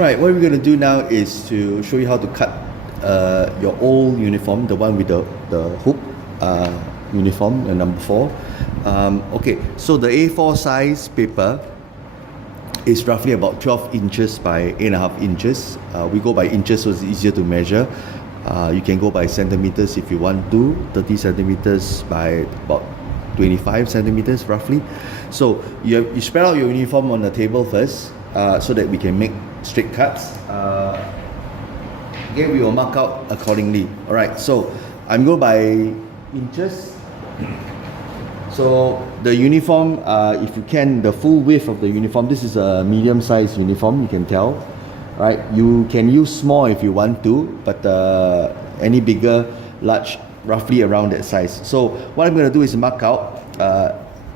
Right, what we're going to do now is to show you how to cut your old uniform, the one with the hook uniform, the number 4. Okay, so the A4 size paper is roughly about 12 inches by 8.5 inches. We go by inches so it's easier to measure. You can go by centimeters if you want to, 30 centimeters by about 25 centimeters roughly. So you spread out your uniform on the table first so that we can make straight cuts. Again, we will mark out accordingly. Alright, so I'm going by inches. So the uniform, if you can, the full width of the uniform, this is a medium size uniform, you can tell. Right, you can use small if you want to, but any bigger, large, roughly around that size. So what I'm going to do is mark out.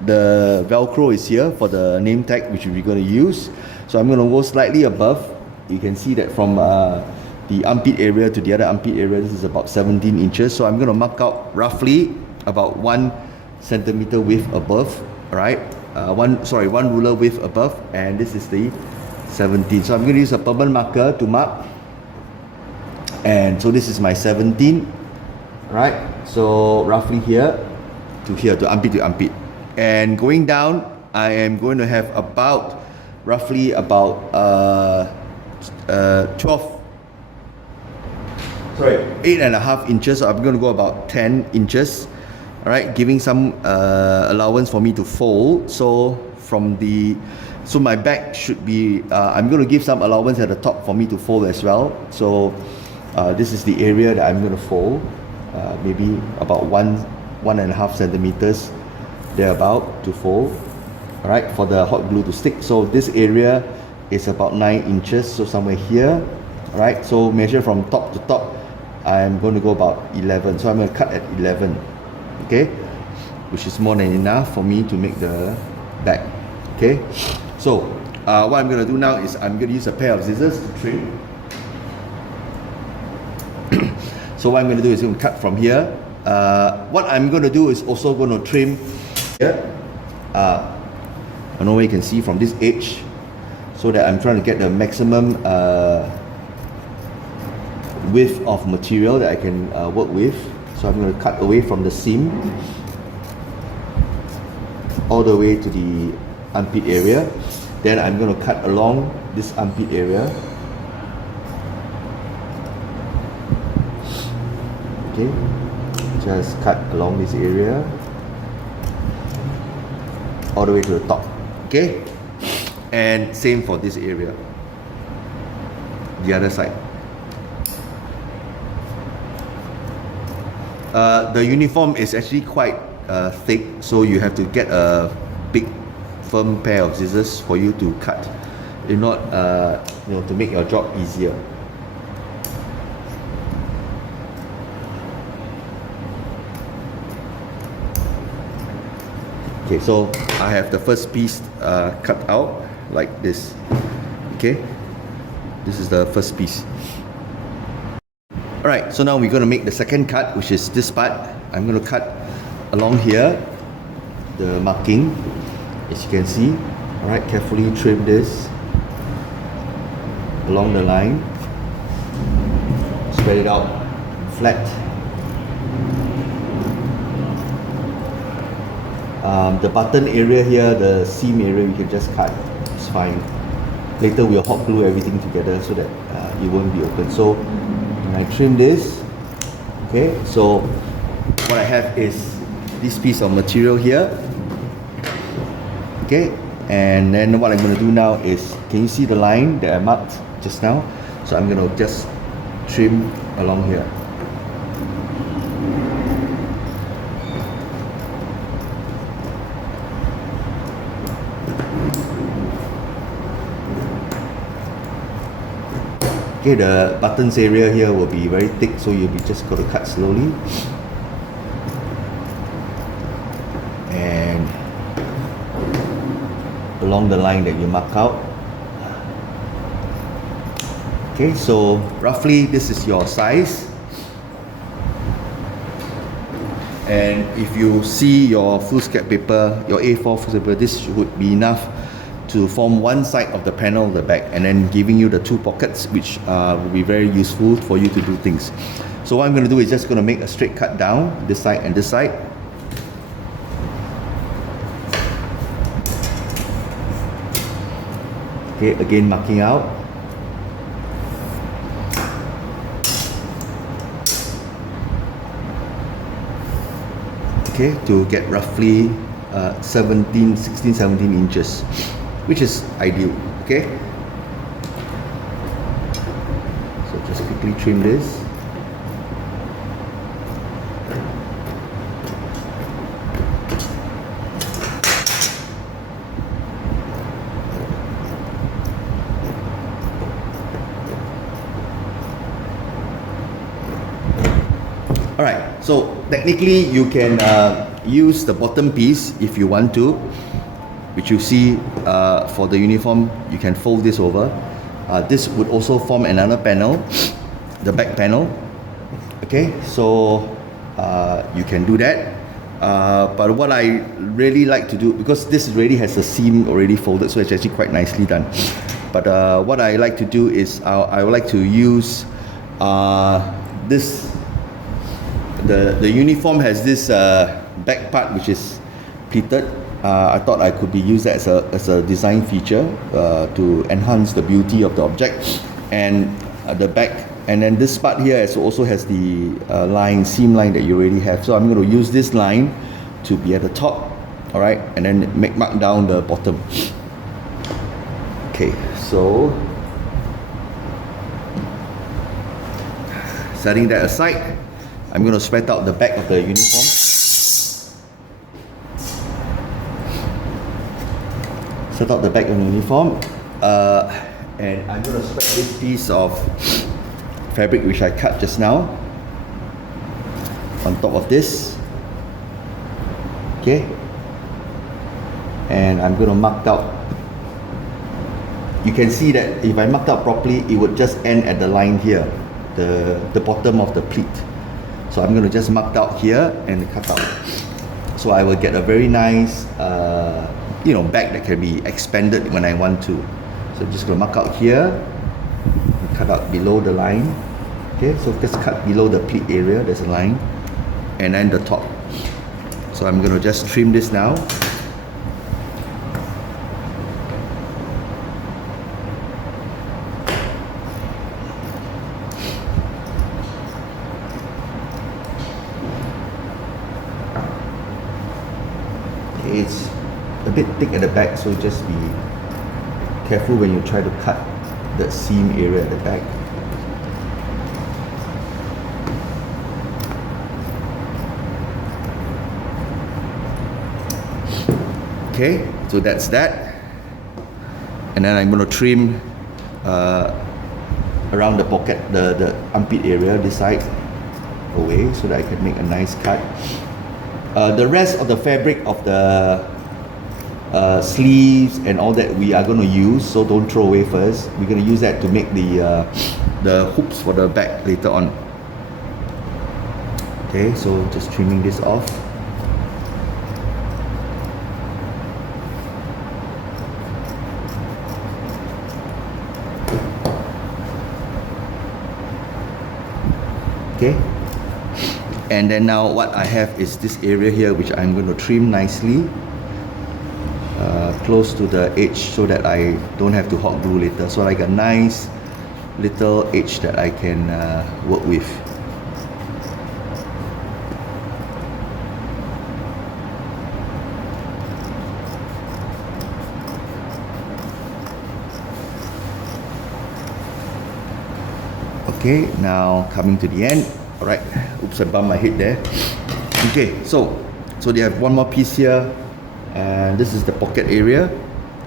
The Velcro is here for the name tag, which we're going to use. So I'm going to go slightly above. You can see that from the armpit area to the other armpit area, this is about 17 inches. So I'm going to mark out roughly about 1 centimeter width above. Alright, one ruler width above, and this is the 17. So I'm going to use a permanent marker to mark, and so this is my 17. Right, so roughly here, to armpit, and going down, I am going to have about roughly about 8.5 inches. So I'm going to go about 10 inches. All right, giving some allowance for me to fold. So my back should be, I'm going to give some allowance at the top for me to fold as well. So this is the area that I'm going to fold, maybe about 1.5 centimeters thereabout to fold. All right, for the hot glue to stick. So this area is about 9 inches, so somewhere here. All right, so measure from top to top. I'm going to go about 11. So I'm going to cut at 11. Okay, which is more than enough for me to make the bag. Okay, so what I'm going to do now is I'm going to use a pair of scissors to trim. So what I'm going to do is I'm going to cut from here. What I'm going to do is also going to trim here. I don't know where you can see from this edge, so that I'm trying to get the maximum width of material that I can work with. So I'm going to cut away from the seam all the way to the armpit area. Then I'm going to cut along this armpit area. Okay, just cut along this area all the way to the top. Okay, and same for this area, the other side. The uniform is actually quite thick, so you have to get a big firm pair of scissors for you to cut, if not to make your job easier. Okay, so I have the first piece cut out like this. Okay, this is the first piece. Alright, so now we're going to make the second cut, which is this part. I'm going to cut along here, the marking, as you can see. Alright, carefully trim this along the line. Spread it out flat. The button area here, the seam area, you can just cut. It's fine. Later we'll hot glue everything together so that it won't be open. So I trim this. Okay, so what I have is this piece of material here. Okay, and then what I'm going to do now is, can you see the line that I marked just now? So I'm going to just trim along here. Okay, the buttons area here will be very thick, so you'll be just got to cut slowly. And along the line that you mark out. Okay, so roughly this is your size. And if you see your foolscap paper, your A4 foolscap paper, this would be enough to form one side of the panel of the bag, and then giving you the two pockets, which will be very useful for you to do things. So what I'm going to do is just going to make a straight cut down this side and this side. Okay, again marking out. Okay, to get roughly 16, 17 inches, which is ideal. Okay, so just quickly trim this. Alright, so technically you can use the bottom piece if you want to, which you see for the uniform. You can fold this over. This would also form another panel, the back panel. Okay, so you can do that. But what I really like to do, because this already has a seam already folded, so it's actually quite nicely done. But what I like to do is I would like to use this. The uniform has this back part which is pleated. I thought I could be used as a design feature to enhance the beauty of the object, and the back, and then this part here also has the seam line that you already have. So I'm going to use this line to be at the top, all right, and then mark down the bottom. Okay, so setting that aside, I'm going to spread out the back of the uniform. Set out the back of the uniform, and I'm going to spread this piece of fabric which I cut just now on top of this. Okay, and I'm going to mark out. You can see that if I marked out properly, it would just end at the line here, the bottom of the pleat. So I'm going to just mark out here and cut out. So I will get a very nice, bag that can be expanded when I want to. So I'm just going to mark out here, and cut out below the line. Okay, so just cut below the pleat area, there's a line, and then the top. So I'm going to just trim this now. It's a bit thick at the back, so just be careful when you try to cut the seam area at the back. Okay, so that's that, and then I'm going to trim around the pocket, the armpit area, this side away, so that I can make a nice cut. The rest of the fabric of the sleeves and all that we are going to use, so don't throw away first. We're going to use that to make the hoops for the back later on. Okay, so just trimming this off. Okay, and then now what I have is this area here which I'm going to trim nicely close to the edge, so that I don't have to hot glue later. So like a nice little edge that I can work with. Okay, now coming to the end. Alright, oops, I bumped my head there. Okay, so they have one more piece here, and this is the pocket area.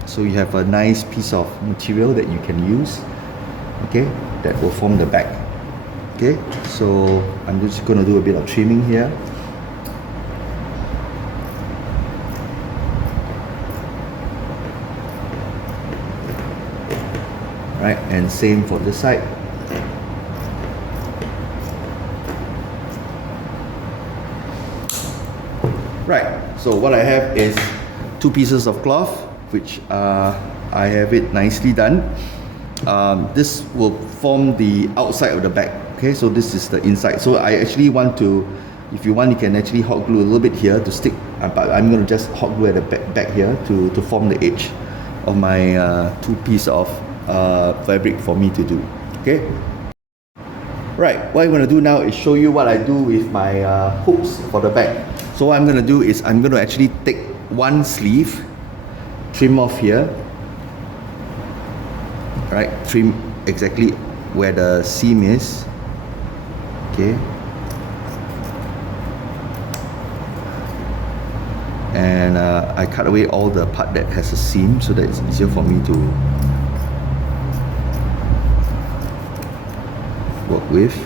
So you have a nice piece of material that you can use, okay, that will form the back. Okay, so I'm just going to do a bit of trimming here. Right, and same for this side. Right, so what I have is two pieces of cloth. which I have it nicely done. This will form the outside of the bag. Okay, so this is the inside. So I actually want to, if you want, you can actually hot glue a little bit here to stick, but I'm going to just hot glue at the back here to form the edge of my two piece of fabric for me to do. Okay. Right, what I'm going to do now is show you what I do with my hooks for the bag. So what I'm going to do is I'm going to actually take one sleeve, trim off here, right, trim exactly where the seam is. Okay, and I cut away all the part that has a seam so that it's easier for me to work with.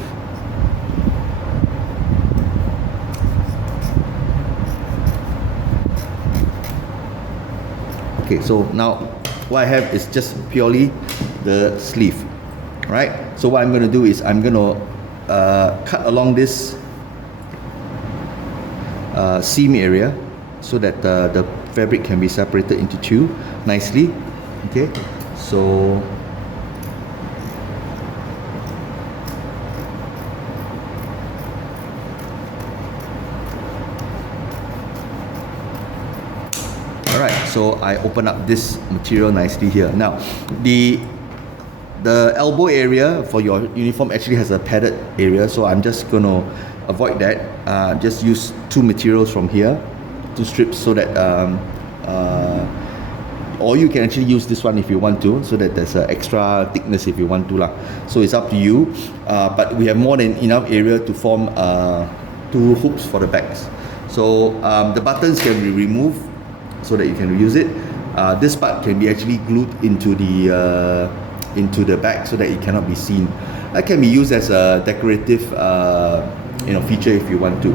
Okay, so now what I have is just purely the sleeve, right? So what I'm going to do is I'm going to cut along this seam area so that the fabric can be separated into two nicely. Okay, so so I open up this material nicely here. Now, the elbow area for your uniform actually has a padded area, so I'm just going to avoid that. Just use two materials from here, two strips, so that or you can actually use this one if you want to, so that there's an extra thickness if you want to lah. So it's up to you, but we have more than enough area to form two hooks for the bags. So the buttons can be removed so that you can reuse it. This part can be actually glued into the bag so that it cannot be seen. That can be used as a decorative feature if you want to.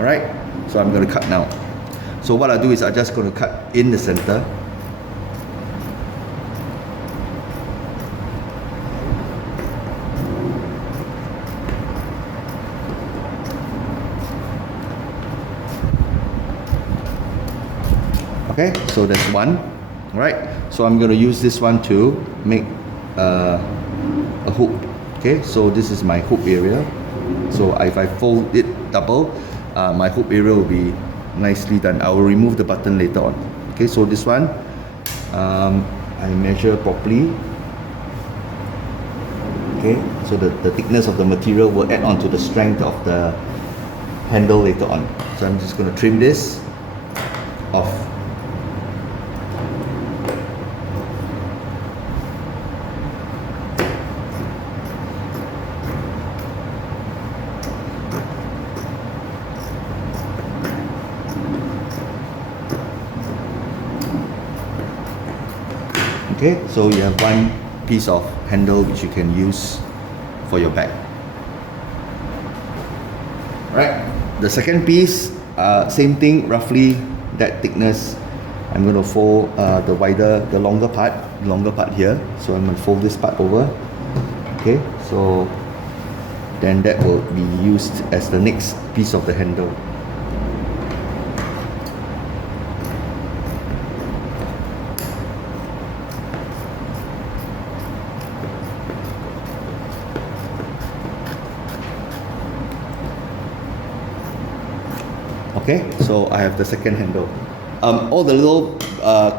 Alright, so I'm going to cut now. So what I do is I'm just going to cut in the center. Okay, so that's one. Alright, so I'm going to use this one to make a hook. Okay, so this is my hook area. So if I fold it double, my hook area will be nicely done. I will remove the button later on. Okay, so this one, I measure properly. Okay, so the thickness of the material will add on to the strength of the handle later on. So I'm just going to trim this off. Okay, so you have one piece of handle which you can use for your bag. Right, the second piece, same thing, roughly that thickness. I'm going to fold the longer part here. So I'm going to fold this part over. Okay, so then that will be used as the next piece of the handle. Okay, so I have the second handle. All the little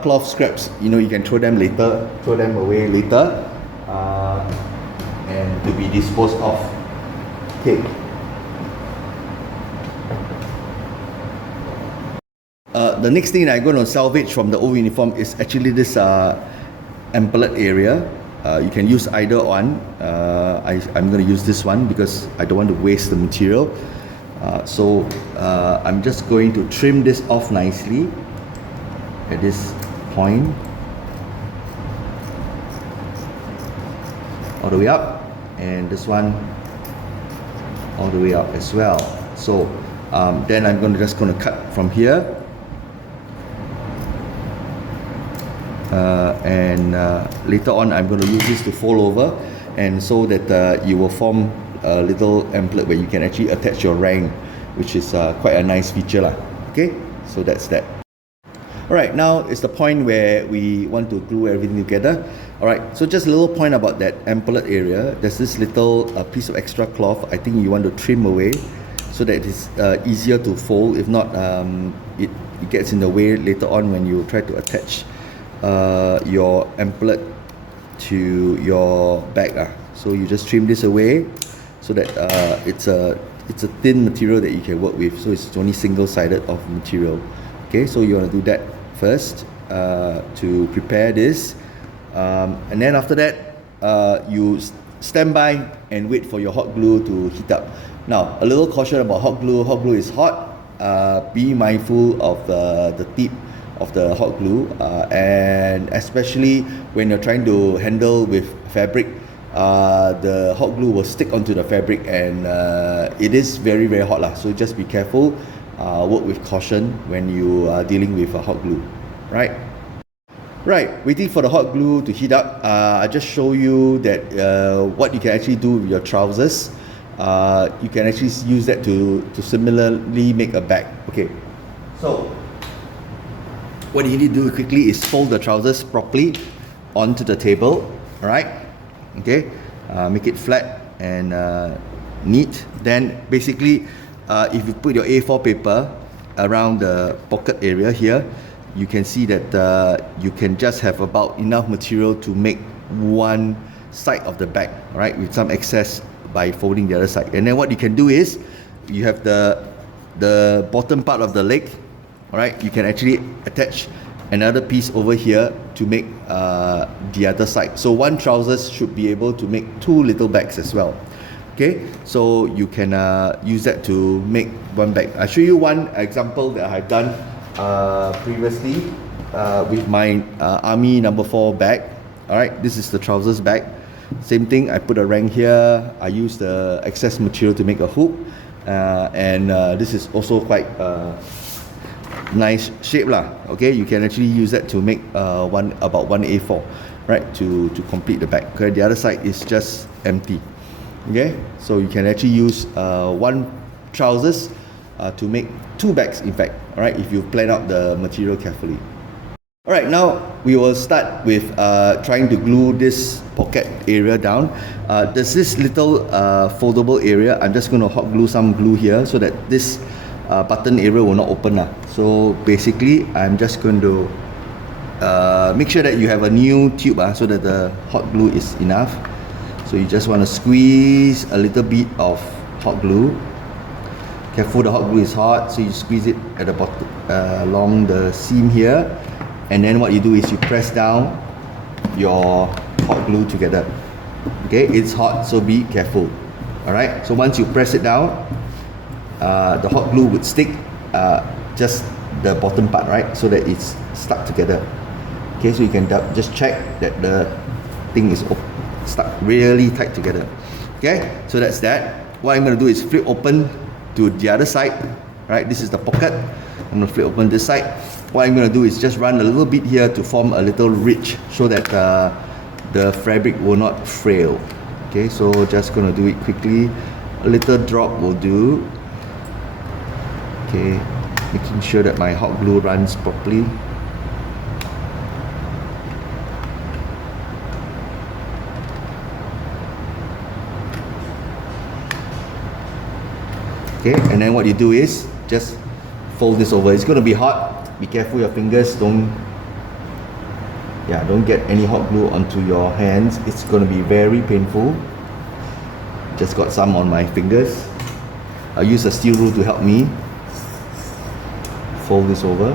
cloth scraps, you can throw them away later, and to be disposed of. Okay. The next thing that I'm going to salvage from the old uniform is actually this amplet area. You can use either one. I'm going to use this one because I don't want to waste the material. So I'm just going to trim this off nicely at this point, all the way up, and this one all the way up as well. So then I'm just going to cut from here, and later on I'm going to use this to fold over, and so that you will form a little amplet where you can actually attach your rank, which is quite a nice feature lah. Okay, so that's that. Alright, now is the point where we want to glue everything together. Alright, so just a little point about that ampulate area. There's this little piece of extra cloth I think you want to trim away so that it's easier to fold. If not, it gets in the way later on when you try to attach your ampulate to your bag. So you just trim this away so that it's a thin material that you can work with. So it's only single-sided of material. Okay, so you want to do that first to prepare this, and then after that you stand by and wait for your hot glue to heat up. Now, a little caution about hot glue. Hot glue is hot. Be mindful of the tip of the hot glue, and especially when you're trying to handle with fabric, the hot glue will stick onto the fabric, and it is very hot lah. So just be careful. Work with caution when you are dealing with a hot glue, right? Right, waiting for the hot glue to heat up. I just show you that what you can actually do with your trousers. You can actually use that to similarly make a bag. Okay, so what you need to do quickly is fold the trousers properly onto the table. All right, okay, make it flat and neat. Then basically, if you put your A4 paper around the pocket area here, you can see that you can just have about enough material to make one side of the bag, right, with some excess by folding the other side. And then what you can do is, you have the bottom part of the leg, all right, you can actually attach another piece over here to make the other side. So one trousers should be able to make two little bags as well. Okay, so you can use that to make one bag. I'll show you one example that I've done previously with my Army No. 4 bag. Alright, this is the trousers bag. Same thing, I put a rank here. I use the excess material to make a hook, and this is also quite nice shape lah. Okay, you can actually use that to make about one A4, right, to complete the bag. Okay, the other side is just empty. Okay, so you can actually use one trousers to make two bags, in fact. Alright, if you plan out the material carefully. Alright, now we will start with trying to glue this pocket area down. There's this little foldable area. I'm just going to hot glue some glue here so that this button area will not open lah. So basically, I'm just going to make sure that you have a new tube so that the hot glue is enough. So you just want to squeeze a little bit of hot glue. Careful, the hot glue is hot, so you squeeze it at the bottom along the seam here, and then what you do is you press down your hot glue together. Okay, it's hot, so be careful. Alright, so once you press it down, the hot glue would stick just the bottom part, right, so that it's stuck together. Okay, so you can just check that the thing is stuck really tight together. Okay, so that's that. What I'm going to do is flip open to the other side. Right, this is the pocket. I'm going to flip open this side. What I'm going to do is just run a little bit here to form a little ridge so that the fabric will not frail. Okay, so just going to do it quickly. A little drop will do. Okay, making sure that my hot glue runs properly. Okay, and then what you do is just fold this over. It's going to be hot. Be careful your fingers don't get any hot glue onto your hands. It's going to be very painful. Just got some on my fingers. I'll use a steel rule to help me fold this over.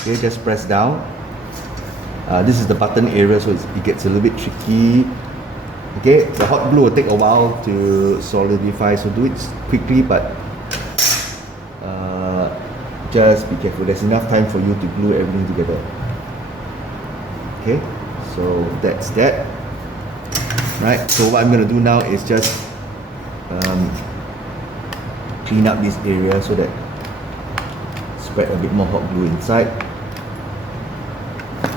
Okay, just press down. This is the button area, so it gets a little bit tricky. Okay, the hot glue will take a while to solidify, so do it quickly, but just be careful. There's enough time for you to glue everything together. Okay, so that's that. Right, so what I'm going to do now is just clean up this area so that spread a bit more hot glue inside.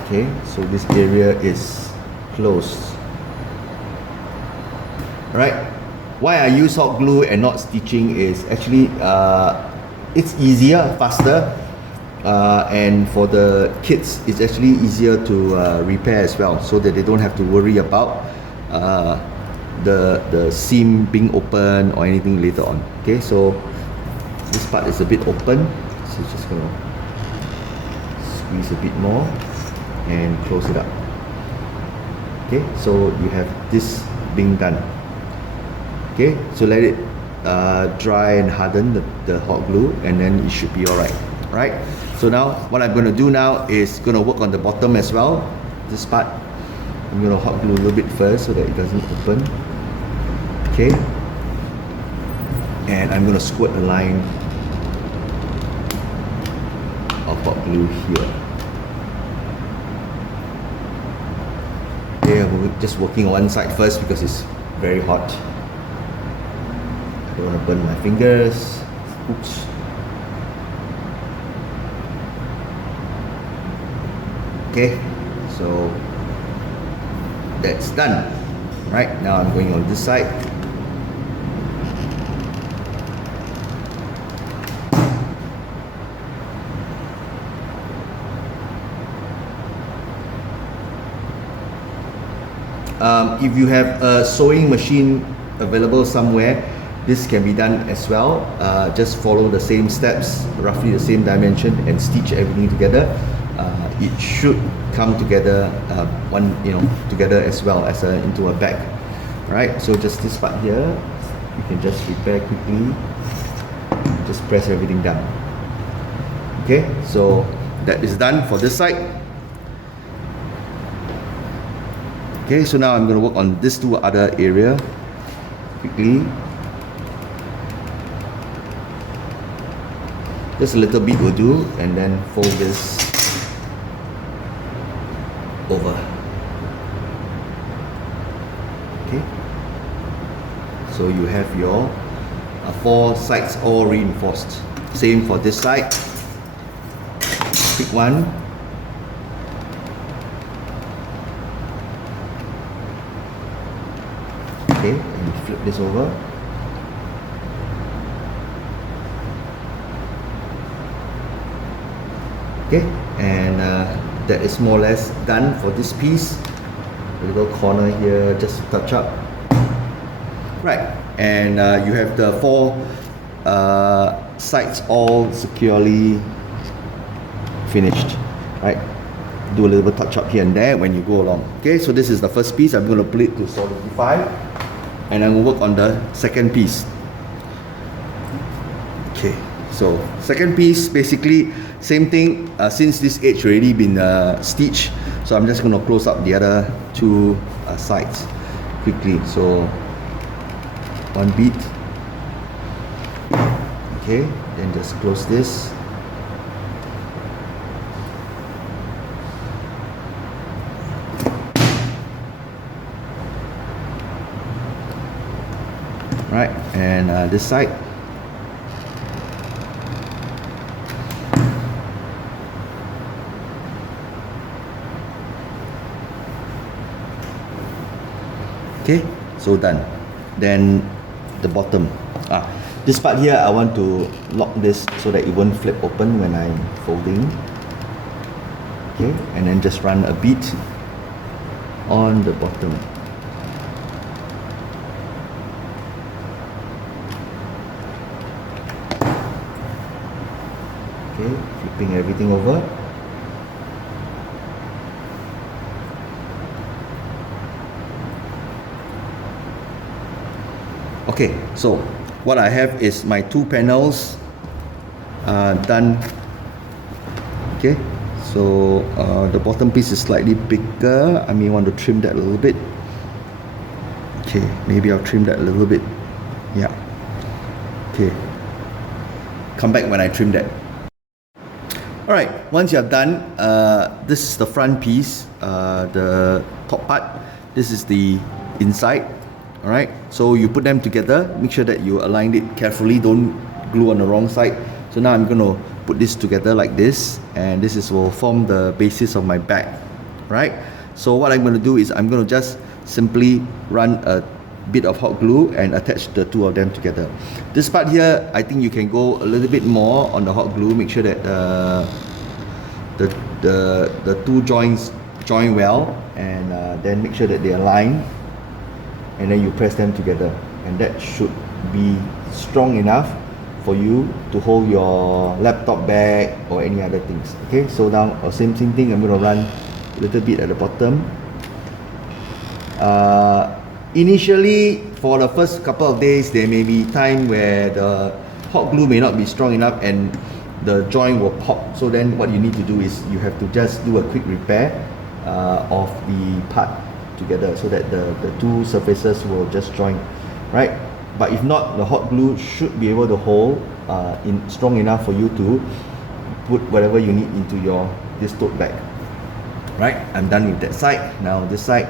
Okay, so this area is closed. Alright, Why I use hot glue and not stitching is actually it's easier, faster, and for the kids it's actually easier to repair as well, so that they don't have to worry about the seam being open or anything later on. Okay, so this part is a bit open, so just gonna squeeze a bit more and close it up. Okay, so you have this being done. Okay, so let it dry and harden the hot glue, and then it should be alright. Right, so now what I'm going to do now is going to work on the bottom as well. This part I'm going to hot glue a little bit first so that it doesn't open. Okay, and I'm going to squirt a line of hot glue here. Okay, I'm just working on one side first because it's very hot. I don't want to burn my fingers. Oops. Okay, so that's done. Right, now I'm going on this side. If you have a sewing machine available somewhere, this can be done as well. Just follow the same steps, roughly the same dimension, and stitch everything together. It should come together together as well as into a bag. Right, so just this part here, you can just repair quickly. Just press everything down. Okay, so that is done for this side. Okay, so now I'm going to work on this two other area quickly. Just a little bit will do, and then fold this over. Okay, so you have your 4 sides all reinforced. Same for this side. Pick one. Okay, and flip this over. Okay, and that is more or less done for this piece. A little corner here, just touch up. Right, and you have the 4 sides all securely finished. Right, do a little bit touch up here and there when you go along. Okay, so this is the first piece. I'm going to put it to solidify, and I'm going to work on the second piece. Okay, so second piece, basically same thing. Since this edge already been stitched, so I'm just going to close up the other 2 sides quickly. So one bead. Okay, then just close this. Right, and this side. Okay, so done. Then the bottom. This part here, I want to lock this so that it won't flip open when I'm folding. Okay, and then just run a bead on the bottom. Okay, flipping everything over. Okay, so what I have is my 2 panels done. Okay, so the bottom piece is slightly bigger. I may want to trim that a little bit. Okay, maybe I'll trim that a little bit. Yeah. Okay, come back when I trim that. Alright, once you are done, this is the front piece, the top part. This is the inside. Alright, so you put them together, make sure that you aligned it carefully, don't glue on the wrong side. So now I'm going to put this together like this, and this will form the basis of my bag. Right, so what I'm going to do is I'm going to just simply run a bit of hot glue and attach the two of them together. This part here, I think you can go a little bit more on the hot glue. Make sure that the two joints join well, and then make sure that they align, and then you press them together, and that should be strong enough for you to hold your laptop bag or any other things. Okay, so now same thing, I'm going to run a little bit at the bottom. Initially, for the first couple of days, there may be time where the hot glue may not be strong enough and the joint will pop. So then what you need to do is you have to just do a quick repair of the part together, so that the two surfaces will just join, right? But if not, the hot glue should be able to hold strong enough for you to put whatever you need into this tote bag. Right, I'm done with that side. Now this side,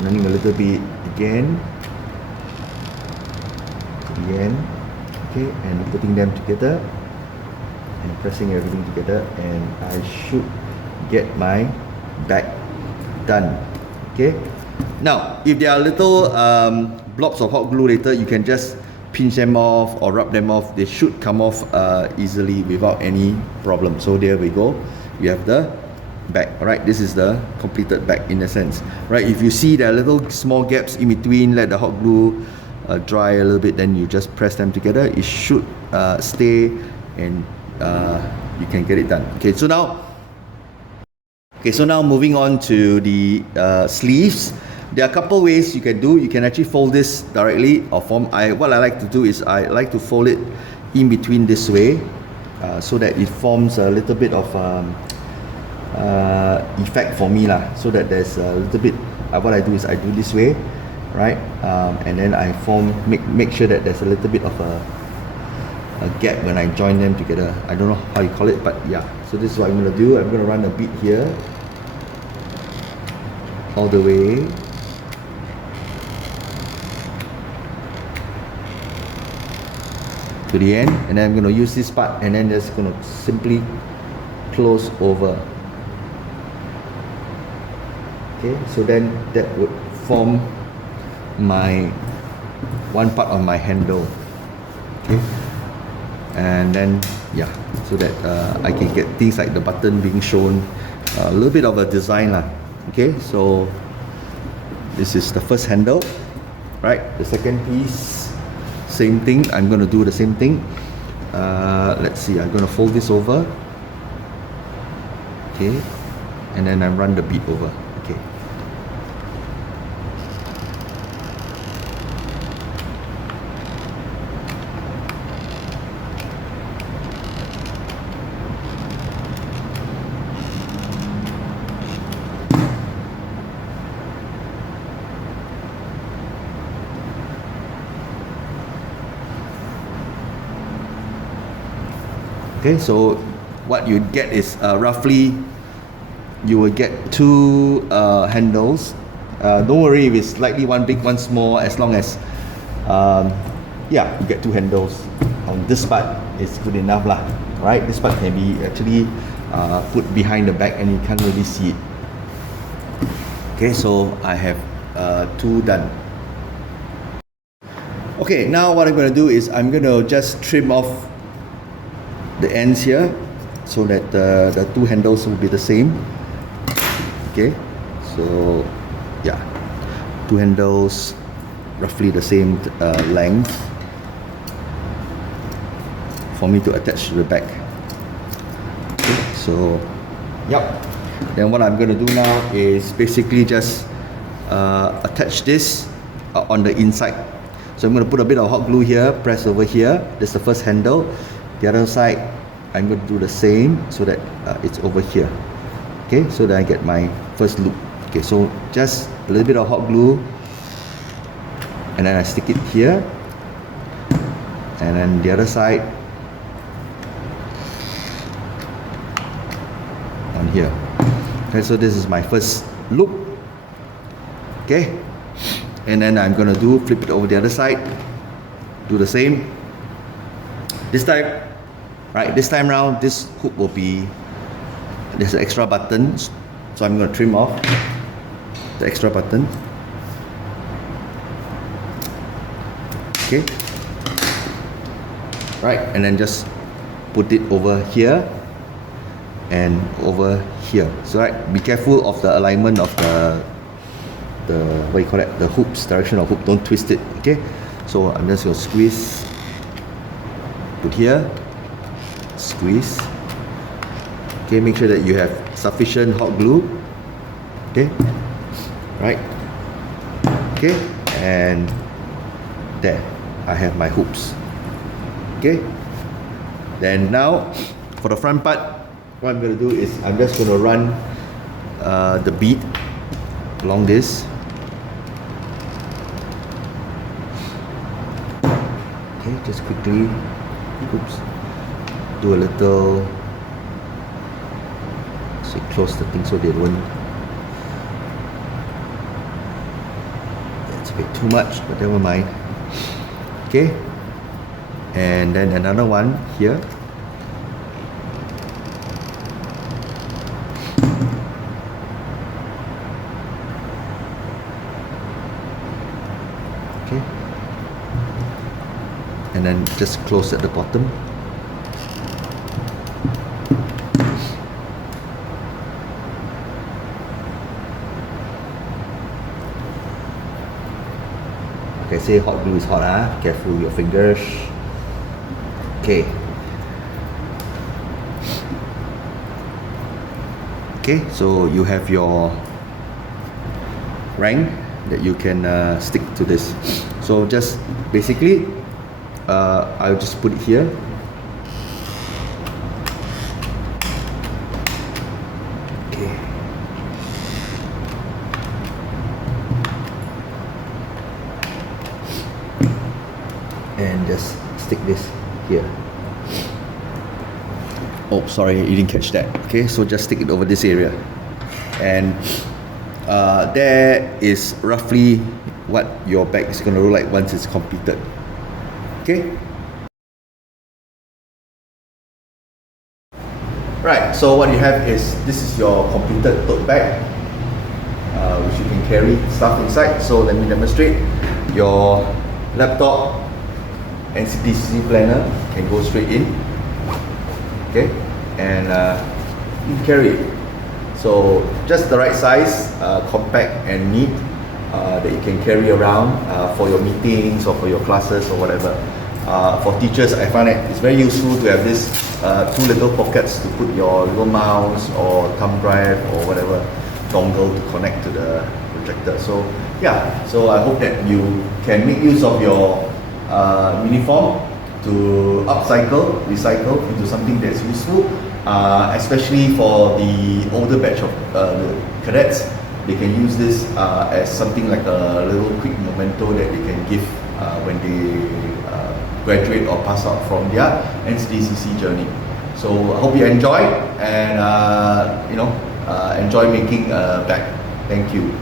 running a little bit again, okay, and putting them together and pressing everything together, and I should get my bag done. Okay, now if there are little blobs of hot glue later, you can just pinch them off or rub them off. They should come off easily without any problem. So there we go, we have the bag. Alright, this is the completed bag in a sense, right? If you see there are little small gaps in between, let the hot glue dry a little bit, then you just press them together. It should stay, and you can get it done. Okay, so now moving on to the sleeves. There are a couple ways you can do. You can actually fold this directly, or what I like to do is I like to fold it in between this way, so that it forms a little bit of effect for me lah, so that there's a little bit, what I do is I do this way, right, and then I make sure that there's a little bit of a gap when I join them together. I don't know how you call it, but yeah, so this is what I'm going to do. I'm going to run a bit here all the way to the end, and then I'm going to use this part, and then just going to simply close over. Okay, so then that would form one part of my handle. Okay, and then yeah, so that I can get things like the button being shown, a little bit of a design lah. Okay, so this is the first handle, right? The second piece, same thing. I'm going to do the same thing. Let's see, I'm going to fold this over, okay, and then I run the bead over. Okay, okay, so what you get is roughly you will get two handles. Don't worry if it's slightly one big one small, as long as yeah, you get two handles. On this part is good enough lah, right? This part can be actually put behind the bag and you can't really see it. Okay, so I have two done. Okay, now what I'm going to do is I'm going to just trim off the ends here, so that the two handles will be the same. Okay, so yeah, two handles roughly the same length for me to attach to the back. Okay, so yep, then what I'm going to do now is basically just attach this on the inside. So I'm going to put a bit of hot glue here, press over here. This is the first handle. The other side I'm going to do the same, so that it's over here. Okay, so that I get my first loop. Okay, so just a little bit of hot glue, and then I stick it here, and then the other side on here. Okay, so this is my first loop. Okay, and then I'm going to flip it over the other side, do the same. This time, right, this time round, this hook will be, there's an extra button, so I'm going to trim off the extra button. Okay, right, and then just put it over here and over here. So right, be careful of the alignment of the what you call that, the hoops, direction of hoop. Don't twist it. Okay, so I'm just going to squeeze, put here, squeeze. Okay, make sure that you have sufficient hot glue. Okay, right, okay, and there I have my hoops. Okay, then now for the front part, what I'm going to do is I'm just going to run the bead along this. Okay, just quickly, oops, do a little, so close the thing so they won't, it's a bit too much, but never mind. Okay, and then another one here. Okay, and then just close at the bottom. Okay, say hot glue is hot, careful with your fingers. Okay. Okay, so you have your rank that you can stick to this. So just basically, I'll just put it here. Okay. And just stick this here. Oh, sorry, you didn't catch that. Okay, so just stick it over this area. And there is roughly what your bag is going to look like once it's completed. Okay? Right, so what you have is, this is your completed tote bag, which you can carry stuff inside. So let me demonstrate. Your laptop, NCDCC planner can go straight in. Okay, and you can carry it. So just the right size, compact and neat, that you can carry around for your meetings or for your classes or whatever. For teachers, I find that it's very useful to have this two little pockets to put your little mouse or thumb drive or whatever dongle to connect to the projector. So yeah, so I hope that you can make use of your uniform to upcycle, recycle into something that's useful, especially for the older batch of the cadets. They can use this as something like a little quick memento that they can give when they graduate or pass out from their NCDCC journey. So I hope you enjoy and enjoy making a bag. Thank you.